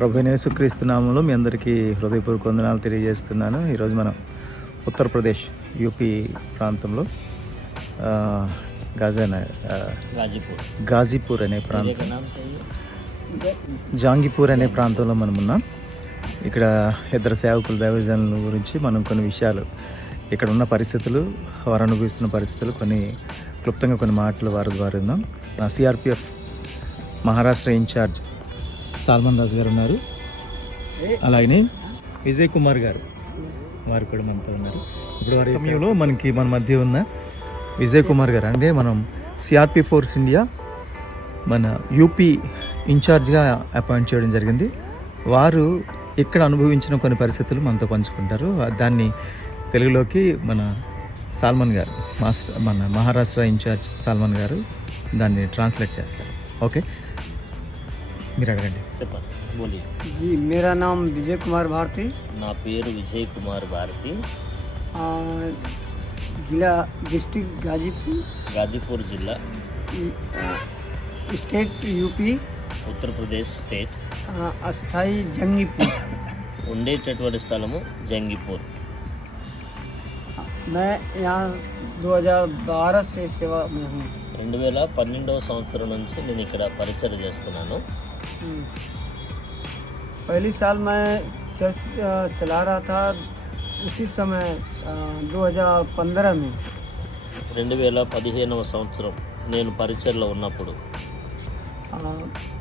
ప్రభువైన యేసుక్రీస్తు నామములో మీ అందరికీ హృదయపూర్వక వందనాలు తెలియజేస్తున్నాను. ఈరోజు మనం ఉత్తరప్రదేశ్ యూపీ ప్రాంతంలో గాజీపూర్ అనే ప్రాంతం, జాంగీపూర్ అనే ప్రాంతంలో మనం ఉన్నాం. ఇక్కడ ఇద్దరు సేవకుల దైవజనుల గురించి మనం కొన్ని విషయాలు, ఇక్కడ ఉన్న పరిస్థితులు, వారు అనుభవిస్తున్న పరిస్థితులు, కొన్ని క్లుప్తంగా కొన్ని మాటలు వారి ద్వారా ఉందాం. CRPF Maharashtra incharge Solomon Das గారు ఉన్నారు, అలాగే విజయ్ కుమార్ గారు వారు కూడా మనతో ఉన్నారు. ఇప్పుడు వారి సమయంలో మన మధ్య ఉన్న విజయ్ కుమార్ గారు, అంటే మనం సిఆర్పి ఫోర్స్ ఇండియా మన యూపీ ఇన్ఛార్జ్గా అపాయింట్ చేయడం జరిగింది. వారు ఇక్కడ అనుభవించిన కొన్ని పరిస్థితులు మనతో పంచుకుంటారు. దాన్ని తెలుగులోకి మన సాల్మన్ గారు, మన మహారాష్ట్ర ఇన్ఛార్జ్ సాల్మన్ గారు దాన్ని ట్రాన్స్లేట్ చేస్తారు. ఓకే, మీరు అడగండి. చెప్పండి. బోలి. जी मेरा नाम विजय कुमार भारती, నా పేరు విజయ్ కుమార్ భారతి, जिला डिस्ट्रिक्ट గాజీపూర్ జిల్లా, स्टेट यूपी, ఉత్తరప్రదేశ్ స్టేట్. अस्थाई जंगीपुर। ఉండేటటువంటి స్థలము జంగీపూర్. मैं यहाँ 2012 से सेवा में हूँ। 2012వ సంవత్సరం నుంచి నేను ఇక్కడ పరిచయం చేస్తున్నాను. पहली साल मैं चर्च चला रहा था, उसी समय 2015 में 2015వ సంవత్సరం నేను పరిచయలో ఉన్నప్పుడు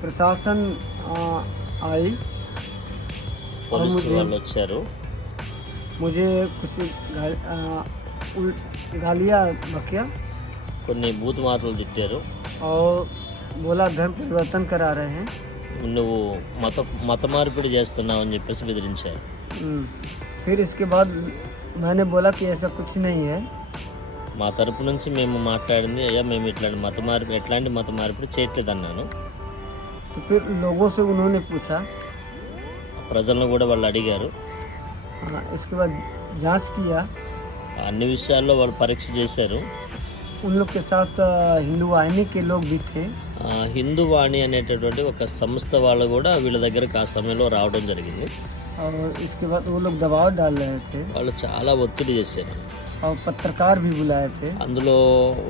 प्रशासन आई, పోలీసు వాళ్ళు వచ్చారు. मुझे कुछ गालियाँ बकिया కొన్ని బూత్ మాటలు తిట్టారు. और बोला धर्म परिवर्तन करा रहे हैं, నువ్వు మత మార్పిడి చేస్తున్నావు అని చెప్పేసి బెదిరించారు. फिर इसके बाद मैंने बोला कि ऐसा कुछ नहीं है. మా తరపు నుంచి మేము మాట్లాడింది, అయ్యా మేము ఎట్లాంటి మత మార్పిడి చేయట్లేదు అన్నాను. तो फिर लोगों से उन्होंने पूछा, ప్రజలను కూడా వాళ్ళు అడిగారు. इसके बाद जांच किया, అన్ని విషయాల్లో వాళ్ళు పరీక్ష చేశారు. उन लोग के साथ हिंदू वाहिनी के लोग भी थे. హిందూ వాణి అనేటటువంటి ఒక సంస్థ వాళ్ళు కూడా వీళ్ళ దగ్గరకు ఆ సమయంలో రావడం జరిగింది. और इसके बाद वो लोग दबाव डाल रहे थे వాళ్ళు చాలా ఒత్తిడి చేశారు. और पत्रकार भी बुलाए थे. అందులో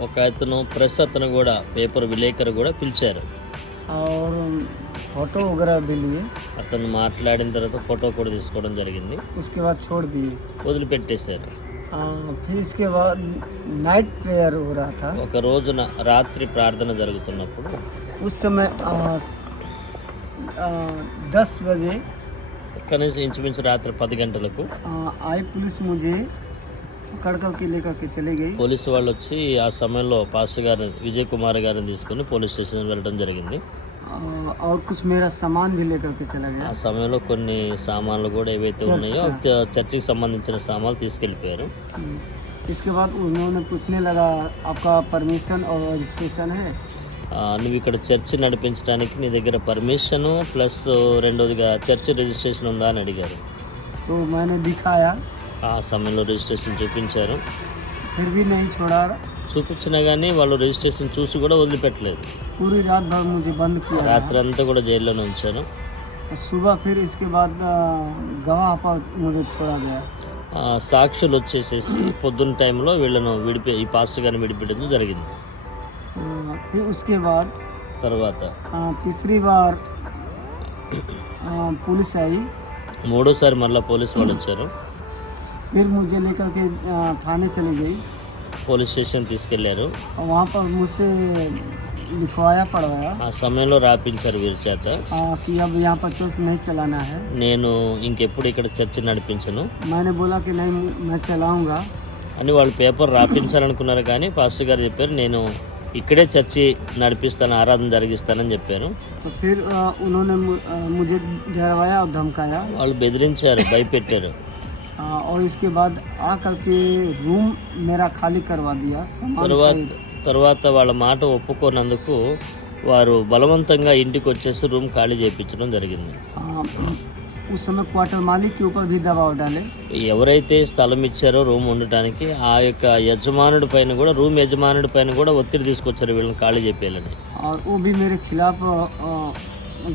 ఒక అతను ప్రెస్ అతను కూడా, పేపర్ విలేకరు కూడా పిలిచారు. और फोटो वगैरह भी लिए. అతను మాట్లాడిన తర్వాత ఫోటో కూడా తీసుకోవడం జరిగింది. उसके बाद छोड़ दिए, వదిలిపెట్టేశారు. फिर इसके बाद नाइट प्रेयर हो रहा था. ఒక రోజున రాత్రి ప్రార్థన జరుగుతున్నప్పుడు उस समय 10 बजे కనీసం ఇంచుమించు రాత్రి 10 గంటలకు आई पुलिस, मुझे पकड़ करके लेकर के चले गई. పోలీసు వాళ్ళు వచ్చి ఆ సమయంలో పాస్టర్ గారు విజయ్ కుమార్ గారిని తీసుకుని పోలీస్ స్టేషన్ వెళ్ళడం జరిగింది. और कुछ मेरा सामान भी लेकर के चला ఆ गया. సమయంలో కొన్ని సామాన్లు కూడా ఏవైతే ఉన్నాయో చర్చికి సంబంధించిన సామాన్లు తీసుకెళ్ళిపోయారు. इसके बाद उन्होंने पूछने लगा, आपका परमिशन और रजिस्ट्रेशन है? నువ్వు ఇక్కడ చర్చి నడిపించడానికి నీ దగ్గర పర్మిషను ప్లస్ రెండోదిగా చర్చి రిజిస్ట్రేషన్ ఉందా అని అడిగారు. तो मैंने दिखाया, ఆ సమయంలో రిజిస్ట్రేషన్ చూపించారు. फिर भी नहीं छोड़ा. చూపించినా కానీ వాళ్ళు రిజిస్ట్రేషన్ చూసి కూడా వదిలిపెట్టలేదు. पूरी रात भर मुझे बंद किया. రాత్రి అంతా కూడా జైల్లోనే ఉంచారు. सुबह फिर इसके बाद गवाह पर मुझे छोड़ा गया. సాక్షులు వచ్చేసేసి పొద్దున్న టైంలో వీళ్ళను ఈ పాస్టర్ గారిని విడిపించడం జరిగింది. फिर उसके बाद తర్వాత तीसरी बार पुलिस आई. మూడోసారి మళ్ళీ పోలీసు వాళ్ళు వచ్చారు. फिर मुझे लेकर के थाने चली गई. పోలీస్ స్టేషన్ తీసుకెళ్లారు. और वहाँ पर मुझसे लिखवाया पड़वाया ఆ సమయంలో రాపించారు వీరి చేత, कि अब यहाँ पर चर्च नहीं चलाना है. నేను ఇంకెప్పుడు ఇక్కడ చర్చి నడిపించను मैंने बोला कि नहीं, मैं चलाऊँगा. అని వాళ్ళు పేపర్ రాపించాలనుకున్నారు. కానీ పాస్టర్ గారు చెప్పారు, నేను ఇక్కడే చర్చి నడిపిస్తాను, ఆరాధన జరిగిస్తానని చెప్పారు. तो फिर उन्होंने मुझे डरवाया और धमकाया. వాళ్ళు బెదిరించారు, భయపెట్టారు. और इसके बाद आकर के रूम मेरा खाली करवा दिया सामान सहित. తర్వాత వాళ్ళ మాట ఒప్పుకోనందుకు వారు బలవంతంగా ఇంటికి వచ్చేసి రూమ్ ఖాళీ చేయించడం జరిగింది. उस समय क्वार्टर मालिक के ऊपर भी दबाव डाले. ఎవరైతే స్థలం ఇచ్చారో రూమ్ ఉండటానికి ఆ యొక్క యజమానుడి పైన కూడా, రూమ్ యజమానుడి పైన కూడా ఒత్తిడి తీసుకొచ్చారు వీళ్ళని ఖాళీ చెప్పేయాలని. और वो भी मेरे खिलाफ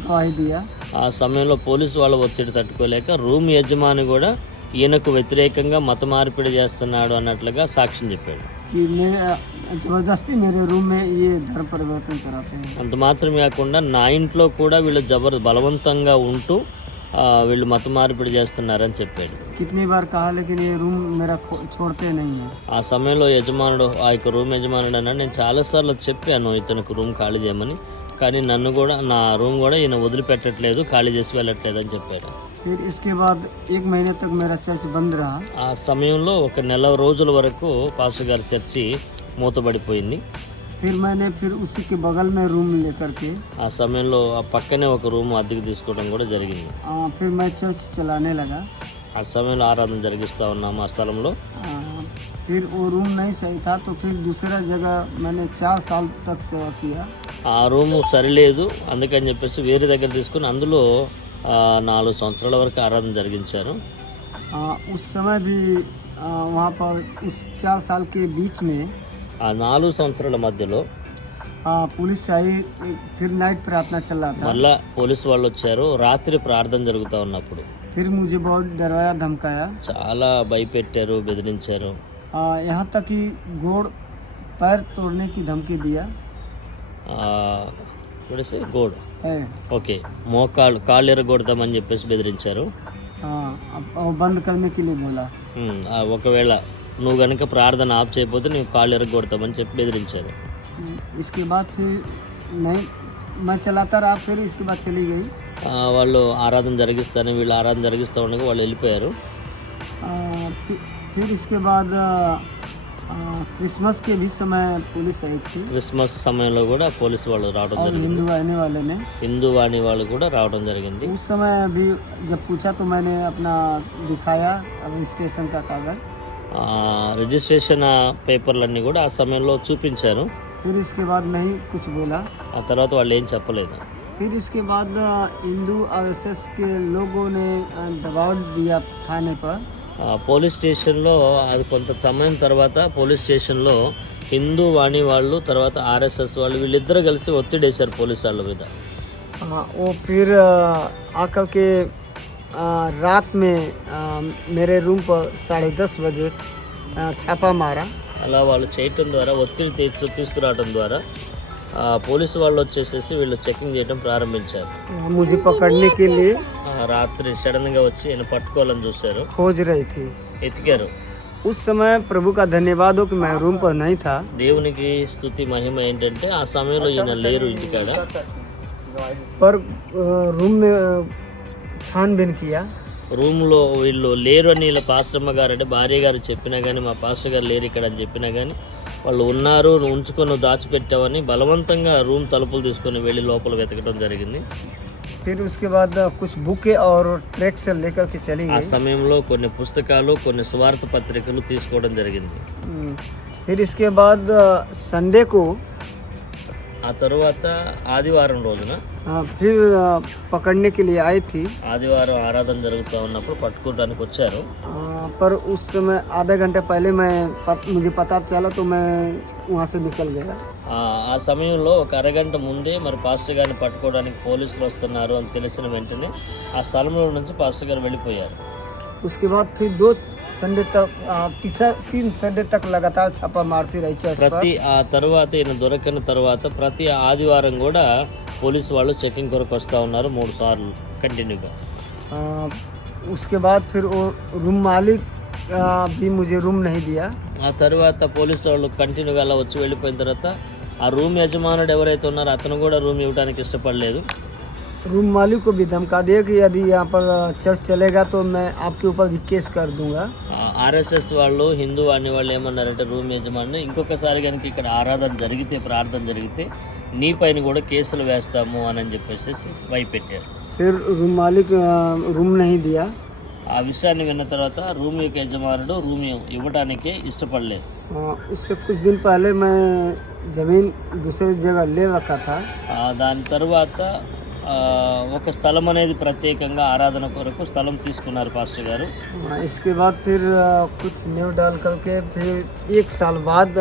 गवाही दिया। ఆ సమయంలో పోలీసు వాళ్ళ ఒత్తిడి తట్టుకోలేక రూమ్ యజమాని కూడా ఈయనకు వ్యతిరేకంగా మత మార్పిడి చేస్తున్నాడు అన్నట్లుగా సాక్ష్యం చెప్పాడు. कि मैं जबरदस्ती मेरे रूम में ये धर्म परिवर्तन कराते हैं। అంత మాత్రమే కాకుండా నా ఇంట్లో కూడా వీళ్ళు బలవంతంగా ఉంటూ వీళ్ళు మత మార్పిడి చేస్తున్నారని చెప్పాడు. कितनी बार कहा लेकिन ये रूम मेरा छोड़ते नहीं है। ఆ సమయంలో యజమానుడు ఆ యొక్క రూమ్ యజమానుడు అన్నాడు, నేను చాలాసార్లు చెప్పాను ఇతనికి రూమ్ ఖాళీ చేయమని, కానీ నన్ను కూడా నా రూమ్ కూడా ఈయన వదిలిపెట్టట్లేదు, ఖాళీ చేసి వెళ్ళట్లేదు అని చెప్పాడు. फिर इसके बाद 1 महीने तक मेरा चर्च बंद रहा। ఆ సమయంలో 1 నెల రోజుల వరకు పాస్టర్ గారి చర్చి మూతబడిపోయింది. फिर मैंने उसी के बगल में रूम लेकर के ఆ సమయంలో ఆ పక్కనే ఒక రూమ్ అద్దెకు తీసుకోవడం కూడా జరిగింది. फिर मैं चर्च चलाने लगा। ఆ సమయంలో ఆరాధన జరిగిస్తూ ఉన్నాము ఆ స్థలంలో. फिर वो रूम नहीं सही था तो फिर दूसरा जगह मैंने 4 साल तक सेवा किया। ఆ రూము సరిలేదు అందుకని చెప్పేసి వేరే దగ్గర తీసుకుని అందులో 4 సంవత్సరాల వరకు ఆరాధన జరిగించారు. उस समय भी वहाँ पर उस 4 साल के बीच में ఆ 4 సంవత్సరాల మధ్యలో पुलिस आई। फिर नाइट प्रार्थना चल रहा था। మళ్ళా పోలీసు వాళ్ళు వచ్చారు. రాత్రి ప్రార్థన జరుగుతూ ఉన్నప్పుడు फिर मुझे बहुत डराया धमकाया। చాలా భయపెట్టారు, బెదిరించారు. यहाँ तक कि गोड़ पैर तोड़ने की धमकी दिया। గోడ్ पैर ఓకే కాళ్ళు ఎరగొడతామని చెప్పేసి బెదిరించారు. और बंद करने के लिए बोला। ఒకవేళ నువ్వు కనుక ప్రార్థన ఆఫ్ చేయకపోతే నువ్వు కాళ్ళు ఎరగొడతామని చెప్పి బెదిరించారు. इसके बाद फिर नहीं मैं चलाता रहा। फिर इसके बाद चली गई। వాళ్ళు ఆరాధన జరిగిస్తాను వీళ్ళు ఆరాధన జరిగిస్తూ ఉండగా వాళ్ళు వెళ్ళిపోయారు. फिर इसके बाद क्रिसमस के भी समय पुलिस आई थी। క్రిస్మస్ సమయంలో కూడా పోలీసు వాళ్ళు రావడం और జరిగింది. हिंदू आने वाले ने హిందూ వాణి వాళ్ళు కూడా రావడం జరిగింది. उस समय भी जब पूछा तो मैंने अपना दिखाया रजिस्ट्रेशन का कागज। రిజిస్ట్రేషన్ పేపర్లన్నీ కూడా ఆ సమయంలో చూపించారు. फिर इसके बाद नहीं कुछ बोला। ఆ తర్వాత వాళ్ళు ఏం చెప్పలేదు. फिर इसके बाद हिंदू RSS के लोगों ने दबाव दिया थाने पर। పోలీస్ స్టేషన్లో అది కొంత సమయం తర్వాత పోలీస్ స్టేషన్లో హిందూ వాణి వాళ్ళు తర్వాత ఆర్ఎస్ఎస్ వాళ్ళు వీళ్ళిద్దరూ కలిసి ఒత్తిడి వేశారు పోలీసు వాళ్ళ మీద. वो फिर आकर के रात में मेरे रूम पर 10:30 बजे छापा मारा। అలా వాళ్ళు చేయటం ద్వారా ఒత్తిడి తీసుకురావడం ద్వారా పోలీసు వాళ్ళు వచ్చేసేసి వీళ్ళు చెకింగ్ చేయడం ప్రారంభించారు. मुझे पकड़ने के लिए రాత్రి సడన్గా వచ్చి ఈయన పట్టుకోవాలని చూశారు, खोज रही थी। ఎతికారు. उस समय प्रभु का धन्यवाद हो कि मैं रूम पर नहीं था। దేవునికి స్తుతి మహిమ ఏంటంటే ఆ సమయంలో ఈయన లేరు ఇంటికాడ. पर रूम में छानबीन किया। రూమ్లో వీళ్ళు లేరు అని వీళ్ళ పాస్టమ్మ గారు అంటే భార్య గారు చెప్పినా కానీ మా పాస్టర్ గారు లేరు ఇక్కడ అని చెప్పినా కానీ వాళ్ళు ఉన్నారు, నువ్వు ఉంచుకొని దాచిపెట్టావని బలవంతంగా రూమ్ తలుపులు తీసుకొని వెళ్ళి లోపల వెతకడం జరిగింది. फिर उसके बाद कुछ बुके और ट्रैक से लेकर के चली ఆ गई। సమయంలో కొన్ని పుస్తకాలు కొన్ని సువార్త పత్రికలు తీసుకోవడం జరిగింది. फिर इसके बाद संडे को ఆ తరువాత ఆదివారం రోజున फिर पकड़ने के लिए आई थी। ఆదివారం ఆరాధన జరుగుతూ ఉన్నప్పుడు పట్టుకోవడానికి వచ్చారు. पर उस समय आधा घंटे पहले मुझे पता चला तो मैं वहाँ से निकल गया। ఆ సమయంలో ఒక అరగంట ముందే మరి పాస్టర్ గారిని పట్టుకోవడానికి పోలీసులు వస్తున్నారు అని తెలిసిన వెంటనే ఆ స్థలంలో నుంచి పాస్టర్ గారు వెళ్ళిపోయారు. उसके बाद फिर 2 संडे तक 3 संडे तक लगातार छापा मारती रही चर्च पर। ప్రతి ఆ తర్వాత ఈయన దొరకని తర్వాత ప్రతి ఆదివారం కూడా పోలీసు వాళ్ళు చెకింగ్ కొరకు వస్తూ ఉన్నారు 3 సార్లు కంటిన్యూగా. उसके बाद फिर वो रूम मालिक भी मुझे रूम नहीं दिया। ఆ తర్వాత పోలీసు వాళ్ళు కంటిన్యూగా అలా వచ్చి వెళ్ళిపోయిన తర్వాత ఆ రూమ్ యజమానుడు ఎవరైతే ఉన్నారో అతను కూడా రూమ్ ఇవ్వడానికి ఇష్టపడలేదు. रूम मालिक को भी धमका दिया कि यदि यहाँ पर चर्च चलेगा तो मैं आपके ऊपर भी केस कर दूंगा। ఆర్ఎస్ఎస్ వాళ్ళు హిందూ అనే వాళ్ళు ఏమన్నారంటే రూమ్ యజమాని ఇంకొకసారి కనుక ఇక్కడ ఆరాధన జరిగితే ప్రార్థన జరిగితే నీ పైన కూడా కేసులు వేస్తాము అని చెప్పేసి భయపెట్టారు. फिर रूम मालिक रूम नहीं दिया। ఆ విషయాన్ని విన్న తర్వాత రూమ్ యొక్క యజమానుడు రూమ్ ఇవ్వడానికే ఇష్టపడలేదు. उससे कुछ दिन पहले मैं ज़मीन दूसरी जगह ले रखा था। దాని తర్వాత ఒక స్థలం అనేది ప్రత్యేకంగా ఆరాధన కొరకు స్థలం తీసుకున్నారు పాస్టర్ గారు. इसके बाद फिर कुछ न्यू डाल करके फिर 1 साल बाद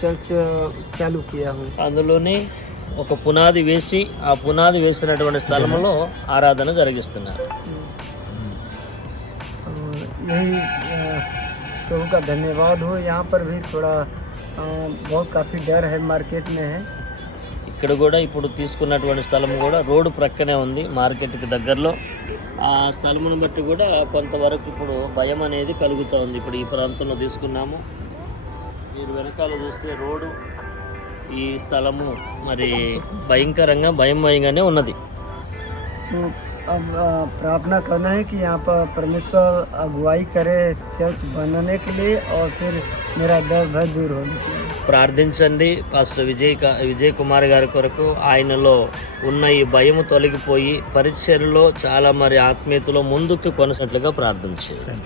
चर्च चालू किया हूँ। అందులోనే ఒక పునాది వేసి ఆ పునాది వేసినటువంటి స్థలంలో ఆరాధన జరిగిస్తున్నారు. यही प्रभु का धन्यवाद हो। यहाँ पर भी थोड़ा बहुत काफ़ी डर है, मार्केट में है। ఇక్కడ కూడా ఇప్పుడు తీసుకున్నటువంటి స్థలం కూడా రోడ్డు ప్రక్కనే ఉంది, మార్కెట్కి దగ్గరలో. ఆ స్థలమును బట్టి కూడా కొంతవరకు ఇప్పుడు భయం అనేది కలుగుతూ ఉంది. ఇప్పుడు ఈ ప్రాంతంలో తీసుకున్నాము, మీరు వెనకాల చూస్తే రోడ్డు, ఈ స్థలము మరి భయంకరంగా భయంగానే ఉన్నది. तो अब प्रार्थना करना है कि यहाँ पर परमेश्वर अगुवाई करे चर्च बनने के लिए और फिर मेरा डर भय दूर होने के लिए। ప్రార్థించండి పాస్టర్ విజయ్ కుమార్ గారి కొరకు. ఆయనలో ఉన్న ఈ భయము తొలగిపోయి పరిచర్యలో చాలా మరి ఆత్మీయతలో ముందుకు కొనసాగట్లుగా ప్రార్థించారు.